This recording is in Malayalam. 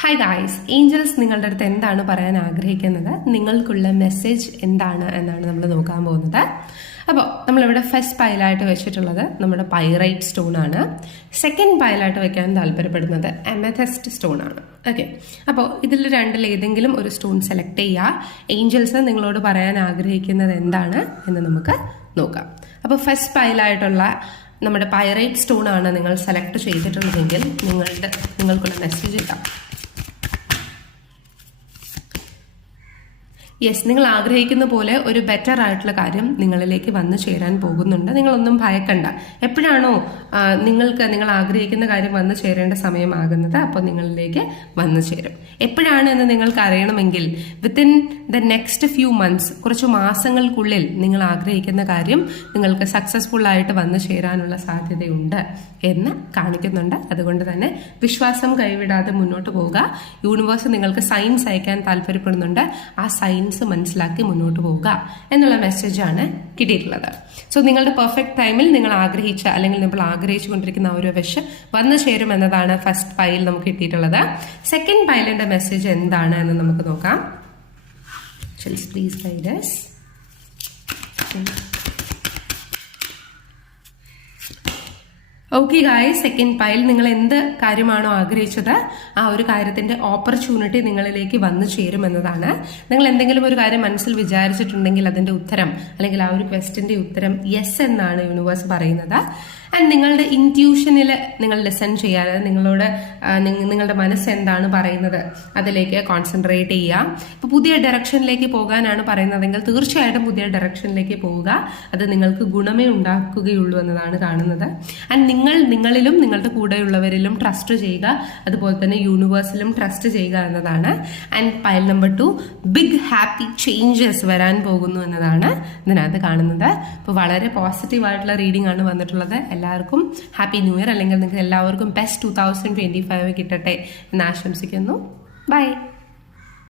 ഹായ് ഗായ്സ്, ഏഞ്ചൽസ് നിങ്ങളുടെ അടുത്ത് എന്താണ് പറയാൻ ആഗ്രഹിക്കുന്നത്, നിങ്ങൾക്കുള്ള മെസ്സേജ് എന്താണ് എന്നാണ് നമ്മൾ നോക്കാൻ പോകുന്നത്. അപ്പോൾ നമ്മളിവിടെ ഫസ്റ്റ് പൈലായിട്ട് വെച്ചിട്ടുള്ളത് നമ്മുടെ പൈറൈറ്റ് സ്റ്റോൺ ആണ്. സെക്കൻഡ് പൈലായിട്ട് വെക്കാൻ താല്പര്യപ്പെടുന്നത് അമethസ്റ്റ് സ്റ്റോൺ ആണ്. ഓക്കെ, അപ്പോൾ ഇതിൽ രണ്ടിൽ ഏതെങ്കിലും ഒരു സ്റ്റോൺ സെലക്ട് ചെയ്യുക. ഏഞ്ചൽസ് നിങ്ങളോട് പറയാൻ ആഗ്രഹിക്കുന്നത് എന്താണ് എന്ന് നമുക്ക് നോക്കാം. അപ്പോൾ ഫസ്റ്റ് പൈലായിട്ടുള്ള നമ്മുടെ പൈറൈറ്റ് സ്റ്റോൺ ആണ് നിങ്ങൾ സെലക്ട് ചെയ്തിട്ടുണ്ടെങ്കിൽ നിങ്ങൾക്കുള്ള മെസ്സേജ് ഇടാം. യെസ്, നിങ്ങൾ ആഗ്രഹിക്കുന്ന പോലെ ഒരു ബെറ്റർ ആയിട്ടുള്ള കാര്യം നിങ്ങളിലേക്ക് വന്നു ചേരാൻ പോകുന്നുണ്ട്. നിങ്ങളൊന്നും ഭയക്കണ്ട. എപ്പോഴാണോ നിങ്ങൾ ആഗ്രഹിക്കുന്ന കാര്യം വന്നു ചേരേണ്ട സമയമാകുന്നത്, അപ്പോൾ നിങ്ങളിലേക്ക് വന്നു ചേരും. എപ്പോഴാണ് എന്ന് നിങ്ങൾക്ക് അറിയണമെങ്കിൽ within the next few months, കുറച്ച് മാസങ്ങൾക്കുള്ളിൽ നിങ്ങൾ ആഗ്രഹിക്കുന്ന കാര്യം നിങ്ങൾക്ക് സക്സസ്ഫുൾ ആയിട്ട് വന്നു ചേരാനുള്ള സാധ്യതയുണ്ട് എന്ന് കാണിക്കുന്നുണ്ട്. അതുകൊണ്ട് തന്നെ വിശ്വാസം കൈവിടാതെ മുന്നോട്ട് പോവുക. യൂണിവേഴ്സ് നിങ്ങൾക്ക് സൈൻസ് അയക്കാൻ താല്പര്യപ്പെടുന്നുണ്ട്. ആ സൈൻസ് മനസ്സിലാക്കി മുന്നോട്ട് പോവുക എന്നുള്ള മെസ്സേജാണ് കിട്ടിയിട്ടുള്ളത്. സോ നിങ്ങളുടെ പെർഫെക്റ്റ് ടൈമിൽ നിങ്ങൾ ആഗ്രഹിച്ച അല്ലെങ്കിൽ നമ്മൾ ആഗ്രഹിച്ചു കൊണ്ടിരിക്കുന്ന ഒരു വിഷ് വന്നു ചേരും എന്നതാണ് ഫസ്റ്റ് പൈൽ നമുക്ക് കിട്ടിയിട്ടുള്ളത്. സെക്കൻഡ് പൈലിന്റെ മെസ്സേജ് എന്താണ് എന്ന് നമുക്ക് നോക്കാം. Please guide us. Okay guys, second pile നിങ്ങൾ എന്ത് കാര്യമാണോ ആഗ്രഹിച്ചത് ആ ഒരു കാര്യത്തിന്റെ ഓപ്പർച്യൂണിറ്റി നിങ്ങളിലേക്ക് വന്നു ചേരും എന്നതാണ്. നിങ്ങൾ എന്തെങ്കിലും ഒരു കാര്യം മനസ്സിൽ വിചാരിച്ചിട്ടുണ്ടെങ്കിൽ അതിന്റെ ഉത്തരം അല്ലെങ്കിൽ ആ ഒരു ക്വസ്റ്റിന്റെ ഉത്തരം യെസ് എന്നാണ് യൂണിവേഴ്സ് പറയുന്നത്. ആൻഡ് നിങ്ങളുടെ ഇൻറ്റ്യൂഷനിൽ നിങ്ങൾ ലിസൺ ചെയ്യാതെ നിങ്ങളുടെ മനസ്സ് എന്താണ് പറയുന്നത് അതിലേക്ക് കോൺസെൻട്രേറ്റ് ചെയ്യുക. ഇപ്പൊ പുതിയ ഡയറക്ഷനിലേക്ക് പോകാനാണ് പറയുന്നതെങ്കിൽ തീർച്ചയായിട്ടും പുതിയ ഡയറക്ഷനിലേക്ക് പോവുക. അത് നിങ്ങൾക്ക് ഗുണമേ ഉണ്ടാക്കുകയുള്ളൂ എന്നതാണ് കാണുന്നത്. ആൻഡ് നിങ്ങളിലും നിങ്ങളുടെ കൂടെയുള്ളവരിലും ട്രസ്റ്റ് ചെയ്യുക, അതുപോലെ തന്നെ യൂണിവേഴ്സിലും ട്രസ്റ്റ് ചെയ്യുക എന്നതാണ്. And pile number 2, big happy changes വരാൻ പോകുന്നു എന്നതാണ് ഇതിനകത്ത് കാണുന്നത്. അപ്പോൾ വളരെ പോസിറ്റീവ് ആയിട്ടുള്ള റീഡിംഗ് ആണ് വന്നിട്ടുള്ളത്. എല്ലാവർക്കും ഹാപ്പി ന്യൂ ഇയർ, അല്ലെങ്കിൽ നിങ്ങൾക്ക് എല്ലാവർക്കും ബെസ്റ്റ് 2025 കിട്ടട്ടെ എന്ന് ആശംസിക്കുന്നു. ബൈ.